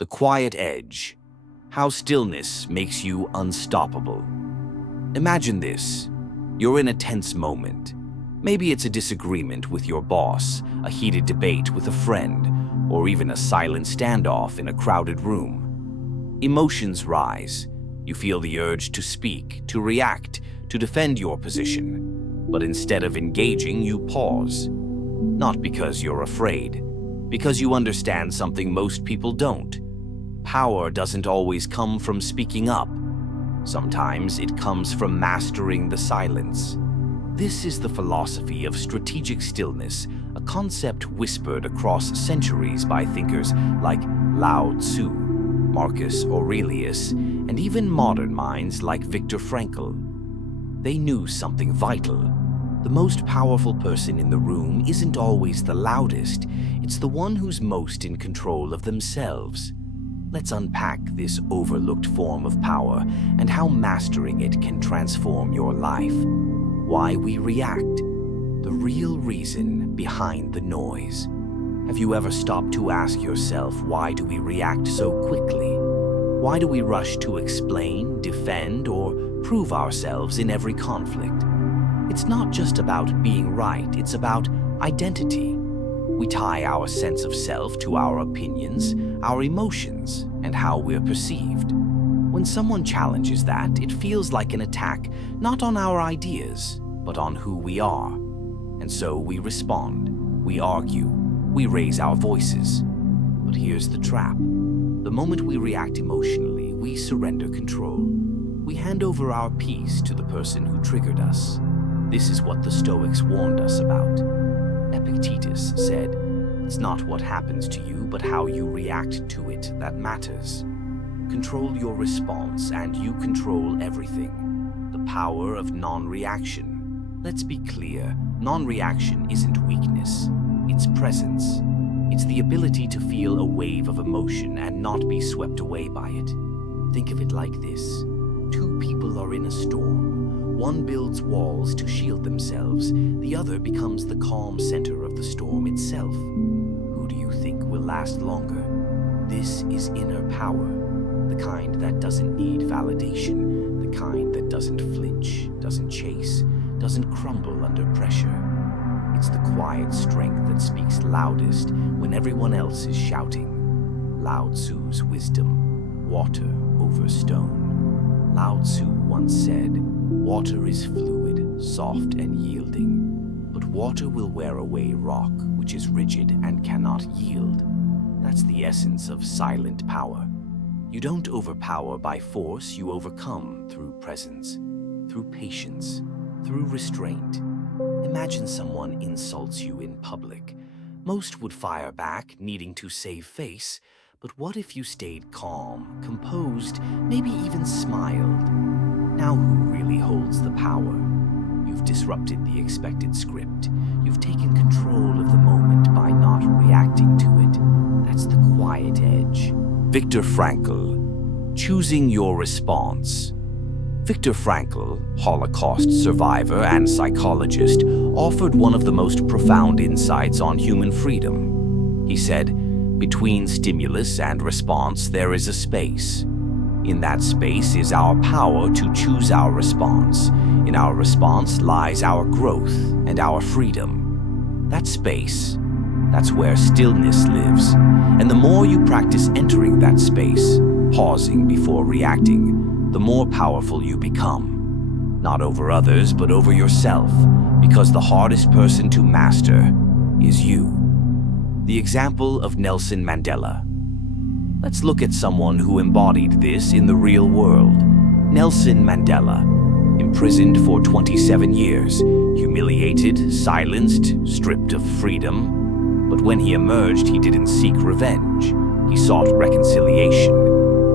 The quiet edge. How stillness makes you unstoppable. Imagine this. You're in a tense moment. Maybe it's a disagreement with your boss, a heated debate with a friend, or even a silent standoff in a crowded room. Emotions rise. You feel the urge to speak, to react, to defend your position. But instead of engaging, you pause. Not because you're afraid, because you understand something most people don't. Power doesn't always come from speaking up. Sometimes it comes from mastering the silence. This is the philosophy of strategic stillness, a concept whispered across centuries by thinkers like Lao Tzu, Marcus Aurelius, and even modern minds like Viktor Frankl. They knew something vital. The most powerful person in the room isn't always the loudest. It's the one who's most in control of themselves. Let's unpack this overlooked form of power and how mastering it can transform your life. Why we react. The real reason behind the noise. Have you ever stopped to ask yourself, why do we react so quickly? Why do we rush to explain, defend, or prove ourselves in every conflict? It's not just about being right, it's about identity. We tie our sense of self to our opinions, our emotions, and how we're perceived. When someone challenges that, it feels like an attack, not on our ideas, but on who we are. And so we respond, we argue, we raise our voices. But here's the trap. The moment we react emotionally, we surrender control. We hand over our peace to the person who triggered us. This is what the Stoics warned us about. Epictetus said, "It's not what happens to you, but how you react to it that matters." Control your response and you control everything. The power of non-reaction. Let's be clear, non-reaction isn't weakness, it's presence. It's the ability to feel a wave of emotion and not be swept away by it. Think of it like this. Two people are in a storm. One builds walls to shield themselves, the other becomes the calm center of the storm itself. Who do you think will last longer? This is inner power, the kind that doesn't need validation, the kind that doesn't flinch, doesn't chase, doesn't crumble under pressure. It's the quiet strength that speaks loudest when everyone else is shouting. Lao Tzu's wisdom, water over stone. Lao Tzu once said, "Water is fluid, soft and yielding, but water will wear away rock, which is rigid and cannot yield." That's the essence of silent power. You don't overpower by force, you overcome through presence, through patience, through restraint. Imagine someone insults you in public. Most would fire back, needing to save face, but what if you stayed calm, composed, maybe even smiled? Now who really holds the power? You've disrupted the expected script. You've taken control of the moment by not reacting to it. That's the quiet edge. Viktor Frankl, choosing your response. Viktor Frankl, Holocaust survivor and psychologist, offered one of the most profound insights on human freedom. He said, "Between stimulus and response, there is a space. In that space is our power to choose our response. In our response lies our growth and our freedom." That space, that's where stillness lives. And the more you practice entering that space, pausing before reacting, the more powerful you become. Not over others, but over yourself, because the hardest person to master is you. The example of Nelson Mandela. Let's look at someone who embodied this in the real world. Nelson Mandela, imprisoned for 27 years, humiliated, silenced, stripped of freedom. But when he emerged, he didn't seek revenge. He sought reconciliation.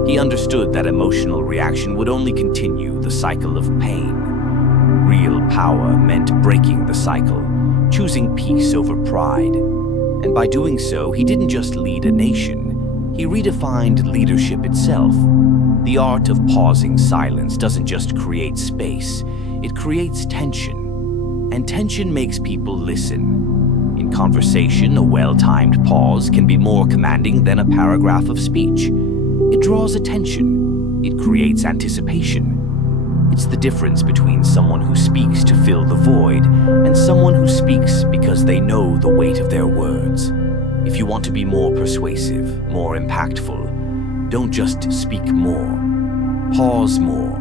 He understood that emotional reaction would only continue the cycle of pain. Real power meant breaking the cycle, choosing peace over pride. And by doing so, he didn't just lead a nation, he redefined leadership itself. The art of pausing silence doesn't just create space, it creates tension. And tension makes people listen. In conversation, a well-timed pause can be more commanding than a paragraph of speech. It draws attention. It creates anticipation. It's the difference between someone who speaks to fill the void and someone who speaks because they know the weight of their words. If you want to be more persuasive, more impactful, don't just speak more. Pause more.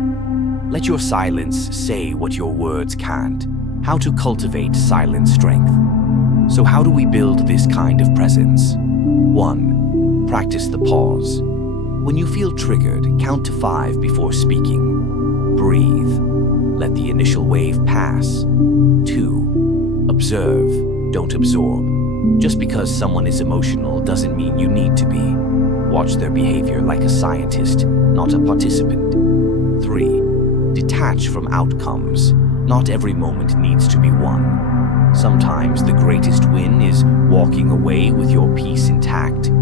Let your silence say what your words can't. How to cultivate silent strength. So how do we build this kind of presence? 1. Practice the pause. When you feel triggered, count to 5 before speaking. Breathe. Let the initial wave pass. 2. Observe. Don't absorb. Just because someone is emotional doesn't mean you need to be. Watch their behavior like a scientist, not a participant. 3. Detach from outcomes. Not every moment needs to be won. Sometimes the greatest win is walking away with your peace intact.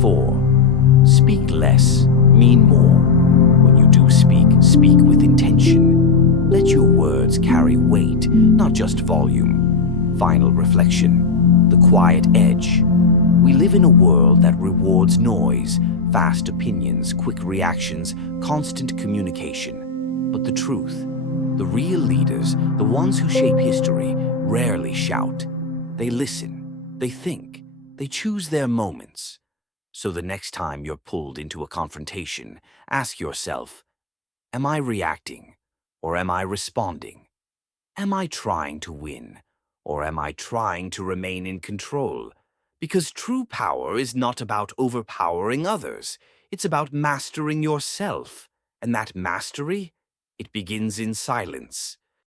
4. Speak less, mean more. When you do speak, speak with intention. Let your words carry weight, not just volume. Final reflection. The quiet edge. We live in a world that rewards noise, fast opinions, quick reactions, constant communication. But the truth, the real leaders, the ones who shape history, rarely shout. They listen, they think, they choose their moments. So the next time you're pulled into a confrontation, ask yourself, am I reacting or am I responding? Am I trying to win or am I trying to remain in control? Because true power is not about overpowering others. It's about mastering yourself. And that mastery, it begins in silence.